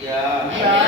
Yeah. yeah.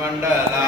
மண்டல